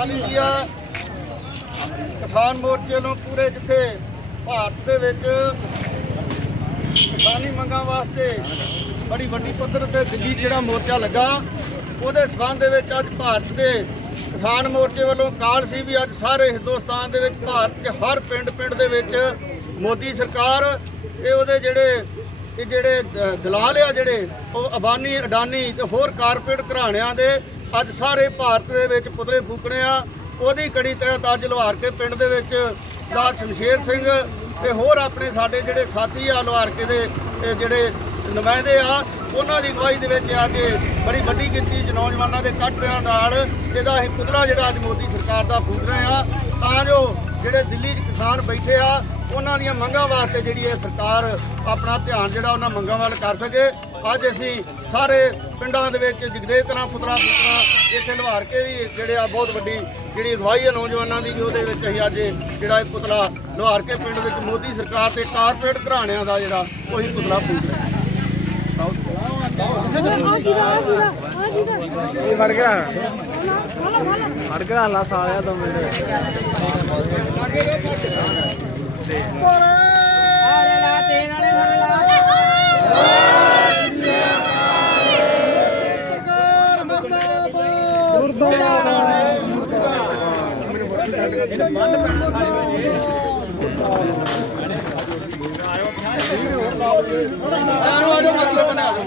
All India ਕਿਸਾਨ ਮੋਰਚੇ ਵੱਲੋਂ ਪੂਰੇ ਜਿੱਥੇ ਭਾਰਤ ਦੇ ਵਿੱਚ ਕਿਸਾਨੀ ਮੰਗਾਂ ਵਾਸਤੇ ਬੜੀ ਵੱਡੀ ਪੱਧਰ ਤੇ ਦਿੱਲੀ ਜਿਹੜਾ ਮੋਰਚਾ ਲੱਗਾ, ਉਹਦੇ ਸਬੰਧ ਦੇ ਵਿੱਚ ਅੱਜ ਭਾਰਤ ਦੇ ਕਿਸਾਨ ਮੋਰਚੇ ਵੱਲੋਂ ਕਾਲ ਸੀ ਵੀ ਅੱਜ ਸਾਰੇ ਹਿੰਦੁਸਤਾਨ ਦੇ ਵਿੱਚ, ਭਾਰਤ 'ਚ ਹਰ ਪਿੰਡ ਪਿੰਡ ਦੇ ਵਿੱਚ ਮੋਦੀ ਸਰਕਾਰ ਤੇ ਉਹਦੇ ਜਿਹੜੇ, ਇਹ ਜਿਹੜੇ ਦਲਾਲ ਆ ਜਿਹੜੇ, ਉਹ ਅਬਾਨੀ, ਅਡਾਨੀ ਤੇ ਹੋਰ ਕਾਰਪੋਰੇਟ ਘਰਾਣਿਆਂ ਦੇ ਅੱਜ ਸਾਰੇ ਭਾਰਤ ਦੇ ਵਿੱਚ ਪੁਤਲੇ ਫੂਕਣੇ ਆ। ਉਹਦੀ ਕੜੀ ਤਹਿਤ ਅੱਜ ਲੁਹਾਰ ਕੇ ਪਿੰਡ ਦੇ ਵਿੱਚ ਦਾ ਸ਼ਮਸ਼ੇਰ ਸਿੰਘ ਤੇ ਹੋਰ ਆਪਣੇ ਸਾਡੇ ਜਿਹੜੇ ਸਾਥੀ ਆ ਲੁਹਾਰ ਕੇ ਦੇ ਜਿਹੜੇ ਨੁਮਾਇੰਦੇ ਆ, ਉਹਨਾਂ ਦੀ ਅਗਵਾਈ ਦੇ ਵਿੱਚ ਆ ਕੇ ਬੜੀ ਵੱਡੀ ਗਿਣਤੀ 'ਚ ਨੌਜਵਾਨਾਂ ਦੇ ਇਕੱਠ ਨਾਲ ਇਹਦਾ ਅਸੀਂ ਪੁਤਲਾ ਜਿਹੜਾ ਅੱਜ ਮੋਦੀ ਸਰਕਾਰ ਦਾ ਫੂਕ ਰਹੇ ਆ। ਤਾਂ ਜੋ ਜਿਹੜੇ ਦਿੱਲੀ 'ਚ ਕਿਸਾਨ ਬੈਠੇ ਆ, ਉਹਨਾਂ ਦੀਆਂ ਮੰਗਾਂ ਵਾਸਤੇ ਜਿਹੜੀ ਇਹ ਸਰਕਾਰ ਆਪਣਾ ਧਿਆਨ ਜਿਹੜਾ ਉਹਨਾਂ ਮੰਗਾਂ ਵੱਲ ਕਰ ਸਕੇ। ਅੱਜ ਅਸੀਂ ਸਾਰੇ ਪਿੰਡਾਂ ਦੇ ਵਿੱਚ ਜਗਦੇਵ ਕਲਾਂ ਪੁਤਲਾ ਪੁਤਲਾ ਇੱਥੇ ਲਵਾਰ ਕੇ ਵੀ ਜਿਹੜੇ ਆ ਬਹੁਤ ਵੱਡੀ ਜਿਹੜੀ ਅਗਵਾਈ ਹੈ ਨੌਜਵਾਨਾਂ ਦੀ ਉਹਦੇ ਵਿੱਚ ਅਸੀਂ ਅੱਜ ਜਿਹੜਾ ਇਹ ਪੁਤਲਾ ਲਵਾਰ ਕੇ ਪਿੰਡ ਵਿੱਚ ਮੋਦੀ ਸਰਕਾਰ ਤੇ ਕਾਰਪੋਰੇਟ ਘਰਾਣਿਆਂ ਦਾ ਜਿਹੜਾ ਉਹੀ ਪੁਤਲਾ ਫੂਕ ਰਿਹਾ। ਇਹ ਵੜ ਗਿਆ ਵੜ ਗਿਆ ਲਾ ਸਾਲਿਆ ਦੋ ਮਿੰਟ ਆਜੋ ਆਜੋ ਮਤਲਬ ਬਣਾ ਦਿਓ।